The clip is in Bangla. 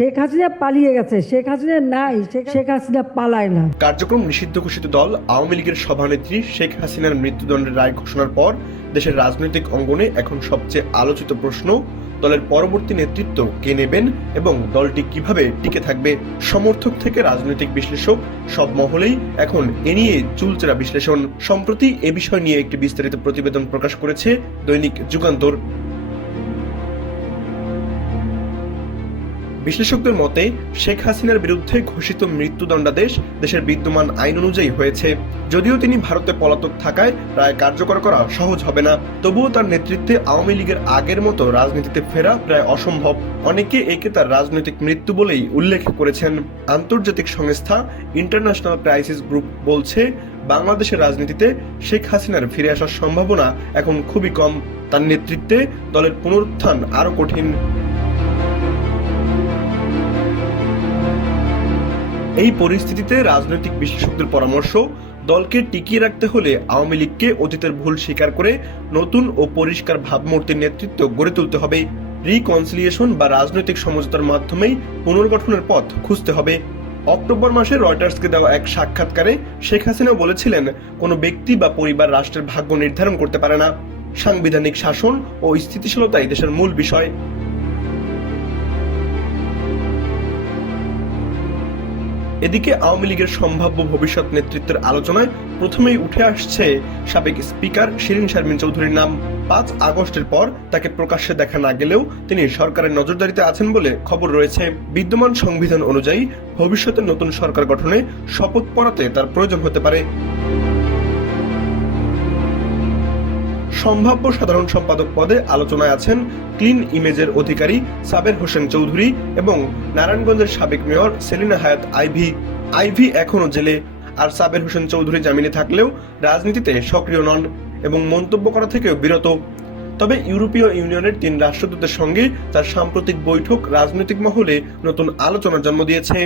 শেখ হাসিনা পালিয়ে গেছে, শেখ হাসিনা নাই, শেখ- হাসিনা পালায় না। কার্যক্রম নিষিদ্ধ ঘোষিত দল আওয়ামী লীগের সভানেত্রী শেখ হাসিনার মৃত্যুদণ্ডের রায় ঘোষণার পর দেশের রাজনৈতিক অঙ্গনে এখন সবচেয়ে আলোচিত প্রশ্ন, দলের পরবর্তী নেতৃত্ব কে নেবেন এবং দলটি কীভাবে টিকে থাকবে? সমর্থক থেকে রাজনৈতিক বিশ্লেষক, সব মহলেই এখন এ নিয়ে চুলচেরা বিশ্লেষণ। সম্প্রতি এ বিষয় নিয়ে একটি বিস্তারিত প্রতিবেদন প্রকাশ করেছে দৈনিক যুগান্তর। বিশ্লেষকদের মতে, শেখ হাসিনার বিরুদ্ধে ঘোষিত মৃত্যুদণ্ডাদেশ দেশের বিদ্যমান আইন অনুযায়ী হয়েছে। যদিও তিনি ভারতে পলাতক থাকায় রায় কার্যকর করা সহজ হবে না। তবুও তার নেতৃত্বে আওয়ামী লীগের আগের মতো রাজনীতিতে ফেরা প্রায় অসম্ভব। অনেকে একে তার রাজনৈতিক মৃত্যু বলেই উল্লেখ করেছেন। আন্তর্জাতিক সংস্থা ইন্টারন্যাশনাল ক্রাইসিস গ্রুপ বলছে, বাংলাদেশের রাজনীতিতে শেখ হাসিনার ফিরে আসার সম্ভাবনা এখন খুবই কম। তার নেতৃত্বে দলের পুনরুত্থান আরও কঠিন। এই পরিস্থিতিতে রাজনৈতিক বিশ্লেষকদের পরামর্শ, দলকে টিকিয়ে রাখতে হলে আওয়ামী লীগকে অতীতের ভুল স্বীকার করে নতুন ও পরিষ্কার ভাবমূর্তির নেতৃত্ব গড়ে তুলতে হবে। রিকনসিলিয়েশন বা রাজনৈতিক সমঝোতার মাধ্যমেই পুনর্গঠনের পথ খুঁজতে হবে। অক্টোবর মাসে রয়টার্সকে দেওয়া এক সাক্ষাৎকারে শেখ হাসিনা বলেছিলেন, কোনো ব্যক্তি বা পরিবার রাষ্ট্রের ভাগ্য নির্ধারণ করতে পারে না। সাংবিধানিক শাসন ও স্থিতিশীলতাই দেশের মূল বিষয়। এদিকে আওয়ামী লীগের সম্ভাব্য ভবিষ্যৎ নেতৃত্বের আলোচনায় প্রথমেই উঠে আসছে সাবেক স্পিকার শিরিন শারমিন চৌধুরীর নাম। পাঁচ আগস্টের পর তাকে প্রকাশ্যে দেখা না গেলেও তিনি সরকারের নজরদারিতে আছেন বলে খবর রয়েছে। বিদ্যমান সংবিধান অনুযায়ী ভবিষ্যতে নতুন সরকার গঠনে শপথ পড়াতে তার প্রয়োজন হতে পারে। সম্ভাব্য সাধারণ সম্পাদক পদে আলোচনায় আছেন ক্লিন ইমেজের অধিকারী সাবের হোসেন চৌধুরী এবং নারায়ণগঞ্জের সাবেক মেয়র সেলিনা হায়াত আইভি। আইভি এখনও জেলে, আর সাবের হোসেন চৌধুরী জামিনে থাকলেও রাজনীতিতে সক্রিয় নন এবং মন্তব্য করা থেকেও বিরত। তবে ইউরোপীয় ইউনিয়নের তিন রাষ্ট্রদূতের সঙ্গে তার সাম্প্রতিক বৈঠক রাজনৈতিক মহলে নতুন আলোচনার জন্ম দিয়েছে।